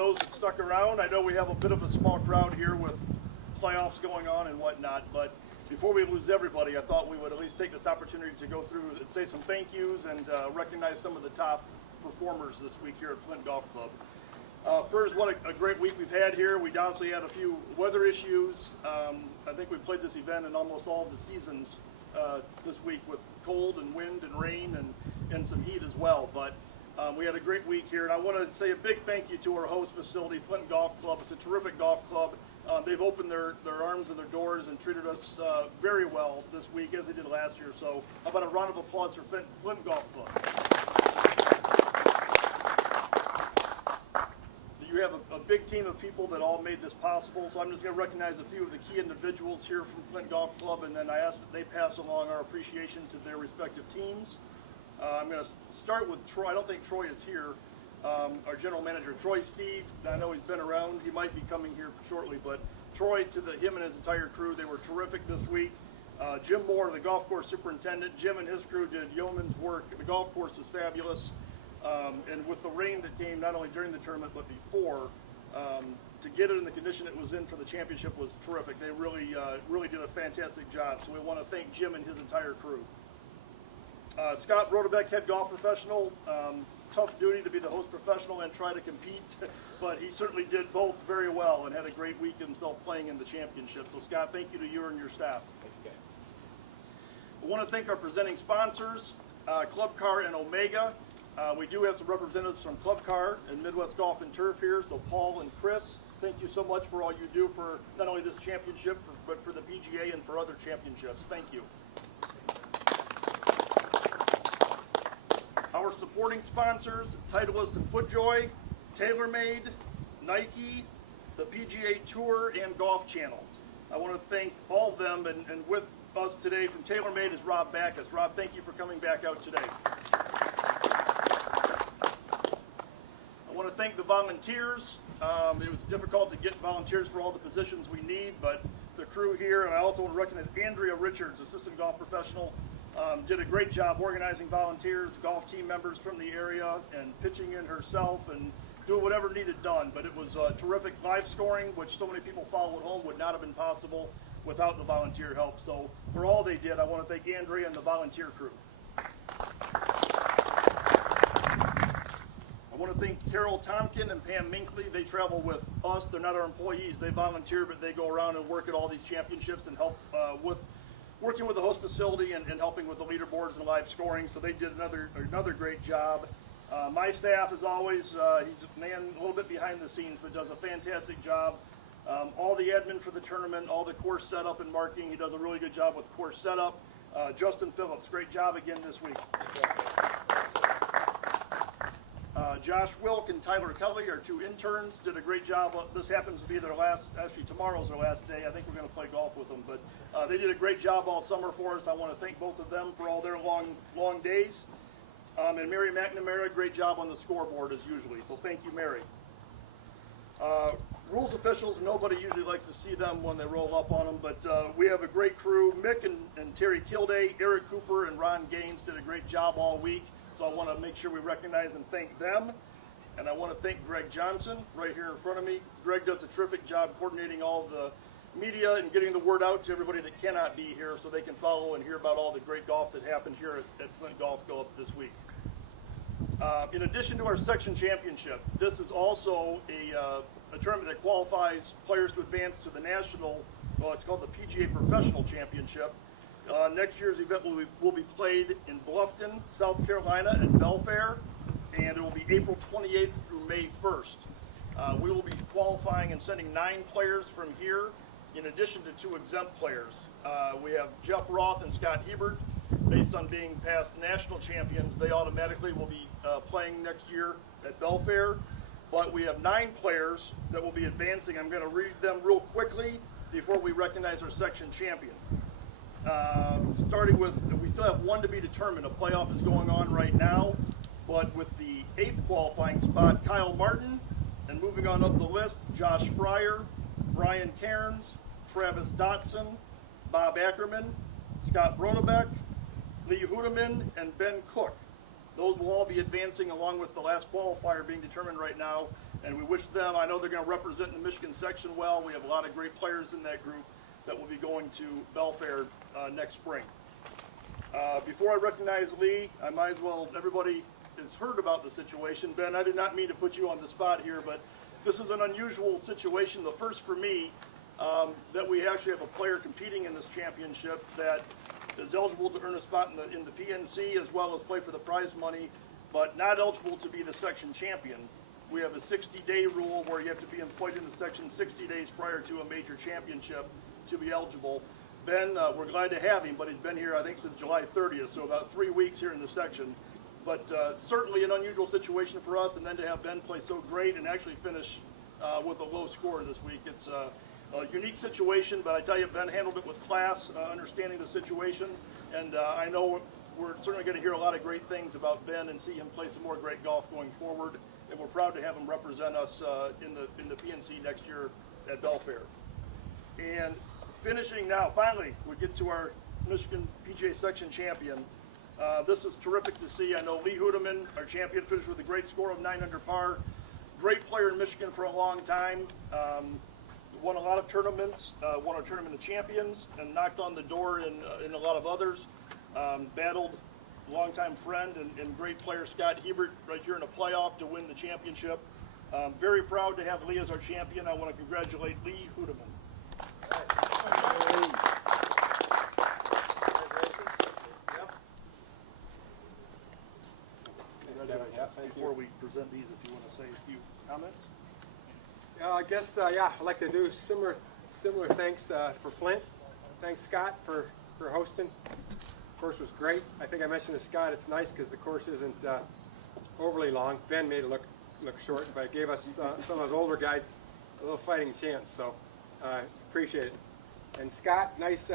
those that stuck around. I know we have a bit of a small crowd here with playoffs going on and whatnot, but before we lose everybody, I thought we would at least take this opportunity to go through and say some thank yous and recognize some of the top performers this week here at Flint Golf Club. First, what a great week we've had here. We obviously had a few weather issues. I think we played this event in almost all of the seasons this week with cold and wind and rain and some heat as well. But we had a great week here, and I want to say a big thank you to our host facility, Flint Golf Club. It's a terrific golf club. They've opened their arms and their doors and treated us very well this week, as they did last year. So how about a round of applause for Flint Golf Club. You have a big team of people that all made this possible, so I'm just going to recognize a few of the key individuals here from Flint Golf Club, and then I ask that they pass along our appreciation to their respective teams. I'm going to start with Troy. I don't think Troy is here. Our general manager, Troy Steve. I know he's been around. He might be coming here shortly, but Troy, him and his entire crew, they were terrific this week. Jim Moore, the golf course superintendent. Jim and his crew did yeoman's work. The golf course was fabulous. And with the rain that came not only during the tournament but before, to get it in the condition it was in for the championship was terrific. They really did a fantastic job. So we want to thank Jim and his entire crew. Scott Brodebeck, head golf professional. Tough duty to be the host professional and try to compete, but he certainly did both very well and had a great week himself playing in the championship. So Scott, thank you to you and your staff. Thank you, guys. I want to thank our presenting sponsors, Club Car and Omega. We do have some representatives from Club Car and Midwest Golf and Turf here, so Paul and Chris, thank you so much for all you do for not only this championship, but for the PGA and for other championships. Thank you. Our supporting sponsors, Titleist and FootJoy, TaylorMade, Nike, the PGA Tour, and Golf Channel. I want to thank all of them, and with us today from TaylorMade is Rob Backus. Rob, thank you for coming back out today. I want to thank the volunteers. It was difficult to get volunteers for all the positions we need, but the crew here, and I also want to recognize Andrea Richards, assistant golf professional, did a great job organizing volunteers, golf team members from the area, and pitching in herself and doing whatever needed done. But it was terrific live scoring, which so many people follow at home would not have been possible without the volunteer help. So for all they did, I want to thank Andrea and the volunteer crew. I want to thank Carol Tompkin and Pam Minkley. They travel with us. They're not our employees. They volunteer, but they go around and work at all these championships and help working with the host facility and helping with the leaderboards and live scoring. So they did another great job. My staff, as always, he's a man a little bit behind the scenes, but does a fantastic job. All the admin for the tournament, all the course setup and marking, he does a really good job with course setup. Justin Phillips, great job again this week. Josh Wilk and Tyler Kelly, our two interns, did a great job. This happens to be their last, actually tomorrow's their last day. I think we're going to play golf with them, but they did a great job all summer for us. I want to thank both of them for all their long days. And Mary McNamara, great job on the scoreboard as usually, so thank you, Mary. Rules officials, nobody usually likes to see them when they roll up on them, but we have a great crew. Mick and Terry Kilday, Eric Cooper, and Ron Gaines did a great job all week. So I want to make sure we recognize and thank them. And I want to thank Greg Johnson right here in front of me. Greg does a terrific job coordinating all the media and getting the word out to everybody that cannot be here so they can follow and hear about all the great golf that happened here at Flint Golf Club this week. In addition to our section championship, this is also a tournament that qualifies players to advance to the national, well, it's called the PGA Professional Championship. Next year's event will be played in Bluffton, South Carolina at Belfair, and it will be April 28th through May 1st. We will be qualifying and sending 9 players from here, in addition to 2 exempt players. We have Jeff Roth and Scott Hebert. Based on being past national champions, they automatically will be playing next year at Belfair. But we have 9 players that will be advancing. I'm going to read them real quickly before we recognize our section champion. Starting with, we still have 1 to be determined. A playoff is going on right now, but with the 8th qualifying spot, Kyle Martin, and moving on up the list, Josh Fryer, Brian Cairns, Travis Dotson, Bob Ackerman, Scott Brodebeck, Lee Hudeman, and Ben Cook. Those will all be advancing along with the last qualifier being determined right now. And we wish them, I know they're going to represent the Michigan section well. We have a lot of great players in that group that will be going to Belfair next spring. Before I recognize Lee, I might as well, everybody has heard about the situation. Ben, I did not mean to put you on the spot here, but this is an unusual situation, the first for me, that we actually have a player competing in this championship that is eligible to earn a spot in the PNC as well as play for the prize money, but not eligible to be the section champion. We have a 60-day rule where you have to be employed in the section 60 days prior to a major championship to be eligible. Ben, we're glad to have him, but he's been here, I think, since July 30th, so about 3 weeks here in the section. But certainly an unusual situation for us, and then to have Ben play so great and actually finish with a low score this week. It's a unique situation, but I tell you, Ben handled it with class, understanding the situation, and I know we're certainly going to hear a lot of great things about Ben and see him play some more great golf going forward, and we're proud to have him represent us in the PNC next year at Belfair. And finishing now, finally, we get to our Michigan PGA section champion. This is terrific to see. I know Lee Hudeman, our champion, finished with a great score of 9 under par. Great player in Michigan for a long time. Won a lot of tournaments, won a tournament of champions, and knocked on the door in a lot of others. Battled longtime friend and great player Scott Hebert right here in a playoff to win the championship. Very proud to have Lee as our champion. I want to congratulate Lee Hudeman. Before we present these, if you want to say a few comments. I guess, yeah, I'd like to do similar thanks for Flint. Thanks, Scott, for hosting. The course was great. I think I mentioned to Scott, it's nice because the course isn't overly long. Ben made it look short, but it gave us some of those older guys a little fighting chance, so I appreciate it. And Scott, nice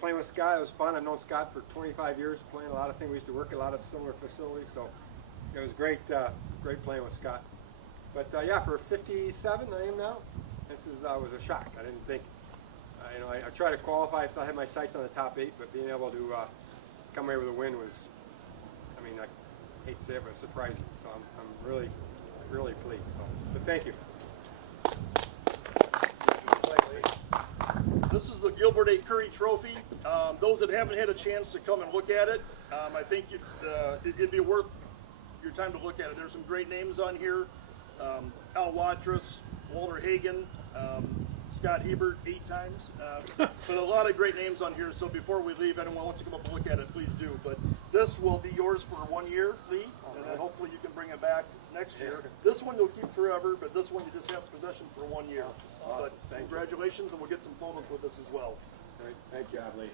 playing with Scott. It was fun. I've known Scott for 25 years, playing a lot of things. We used to work at a lot of similar facilities, so it was great playing with Scott. But yeah, for 57 I am now. This was a shock. I didn't think, I tried to qualify. I thought I had my sights on the top 8, but being able to come away with a win was, I mean, I hate to say it, but surprising. So I'm really, really pleased. So, but thank you. This is the Gilbert A. Curry Trophy. Those that haven't had a chance to come and look at it, I think it'd be worth your time to look at it. There's some great names on here. Al Watrous, Walter Hagen, Scott Hebert 8 times, but a lot of great names on here. So before we leave, anyone wants to come up and look at it, please do. But this will be yours for 1 year, Lee, and then hopefully you can bring it back next year. This one you'll keep forever, but this one you just have possession for 1 year. But congratulations, and we'll get some photos with this as well. Great. Thank you, Lee.